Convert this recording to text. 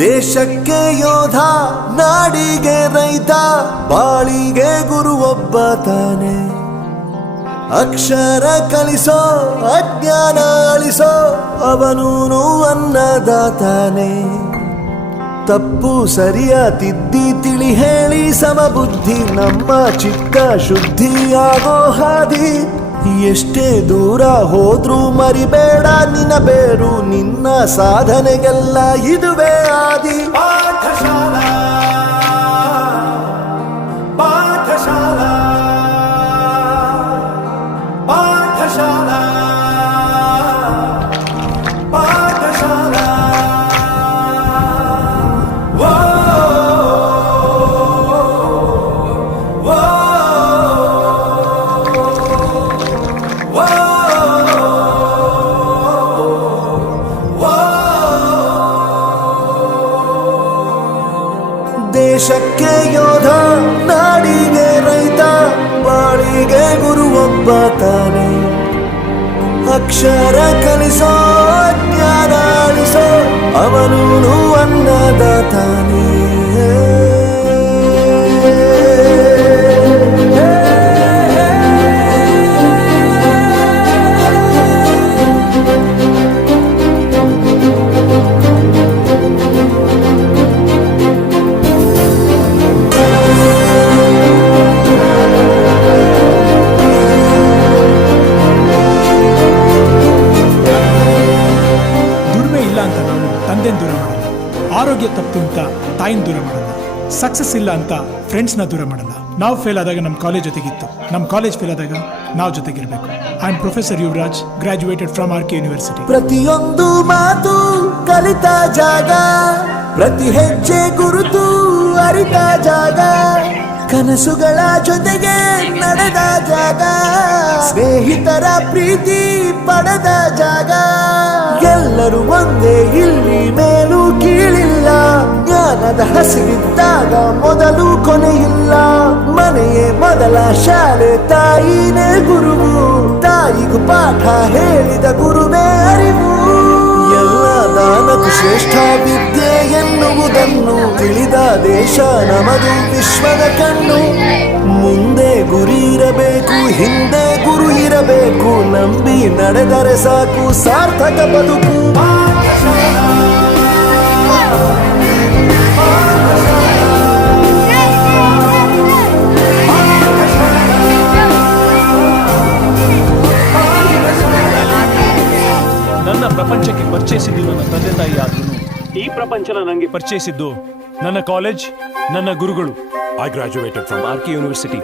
ದೇಶಕ್ಕೆ ಯೋಧ, ನಾಡಿಗೆ ರೈತ, ಬಾಳಿಗೆ ಗುರು ಒಬ್ಬ ತಾನೆ. ಅಕ್ಷರ ಕಲಿಸೋ, ಅಜ್ಞಾನ ಅಳಿಸೋ, ಅವನೂನು ಅನ್ನದಾತಾನೆ. ತಪ್ಪು ಸರಿಯ ತಿದ್ದಿ ತಿಳಿ ಹೇಳಿ ಸಮಬುದ್ಧಿ, ನಮ್ಮ ಚಿತ್ತ ಶುದ್ಧಿಯಾಗೋ ಹಾದಿ. ಎಷ್ಟೇ ದೂರ ಹೋದ್ರೂ ಮರಿಬೇಡ ನಿನ್ನ ಬೇರು, ನಿನ್ನ ಸಾಧನೆಗೆಲ್ಲ ಇದುವೇ ಆದಿ. ಪಾಠಶಾಲಾ ಪಾಠಶಾಲಾ ಪಾಠಶಾಲಾ ಪಾಠಶಾಲಾ. ದೇಶಕ್ಕೆ ಯೋಧ, ನಾಡಿಗೆ ರೈತ, ಬಾಳಿಗೆ ಗುರು ಒಬ್ಬ ತಾನೆ. ಅಕ್ಷರ ಕಲಿಸೋ, ಜ್ಞಾನ ಅಳಿಸೋ, ಅವನೂನು ಅನ್ನದಾತಾನೆ. ದೂರ ಮಾಡಲ್ಲ, ಆರೋಗ್ಯ ತಪ್ಪು ಅಂತ ತಾಯಿನ ದೂರ ಮಾಡಲ್ಲ, ಸಕ್ಸಸ್ ಇಲ್ಲ ಅಂತ ಫ್ರೆಂಡ್ಸ್ನ ದೂರ ಮಾಡಲ್ಲ. ನಾವು ಫೇಲ್ ಆದಾಗ ನಮ್ಮ ಕಾಲೇಜ್ ಜೊತೆಗಿತ್ತು, ನಮ್ಮ ಕಾಲೇಜ್ ಫೇಲ್ ಆದಾಗ ನಾವು ಜೊತೆಗಿರ್ಬೇಕು. I am professor Yuvraj, graduated from R K university. ಪ್ರತಿಯೊಂದು ಮಾತು ಕಲಿತ ಜಾಗ, ಪ್ರತಿ ಹೆಜ್ಜೆ ಗುರುತು ಅರಿತ ಜಾಗ, ಕನಸುಗಳ ಜೊತೆಗೆ ನಡೆದ ಜಾಗ, ಸ್ನೇಹಿತರ ಪ್ರೀತಿ ಪಡೆದ ಜಾಗ. ಎಲ್ಲರೂ ಒಂದೇ, ಇಲ್ಲಿ ಮೇಲೂ ಕೀಳಿಲ್ಲ, ಜ್ಞಾನದ ಹಸಿವಿದ್ದಾಗ ಮೊದಲು ಕೊನೆಯಿಲ್ಲ. ಮನೆಯೇ ಮೊದಲ ಶಾಲೆ, ತಾಯಿನೇ ಗುರುವು, ತಾಯಿಗೂ ಪಾಠ ಹೇಳಿದ ಗುರುವೇ ಅರಿವು. ಎಲ್ಲ ದಾನಕ್ಕೂ ಶ್ರೇಷ್ಠ ವಿದ್ಯೆ ಎನ್ನುವುದನ್ನು ತಿಳಿದ ದೇಶ ನಮದು, ವಿಶ್ವದ ಕಣ್ಣು. ಮುಂದೆ ಗುರಿ ಇರಬೇಕು, ಹಿಂದೆ ಗುರು ಇರಬೇಕು, ನಂಬಿ ನಡೆದರೆ ಸಾಕು ಸಾರ್ಥಕ ಬದುಕು. ನನ್ನ ಪ್ರಪಂಚಕ್ಕೆ ಪರಿಚಯಿಸಿದ್ದು ನನ್ನ ತಂದೆ ತಾಯಿ ಆದ್ರೂ ಈ ಪ್ರಪಂಚನ ನನಗೆ ಪರಿಚಯಿಸಿದ್ದು ನನ್ನ ಕಾಲೇಜ್, ನನ್ನ ಗುರುಗಳು. I graduated from RK University.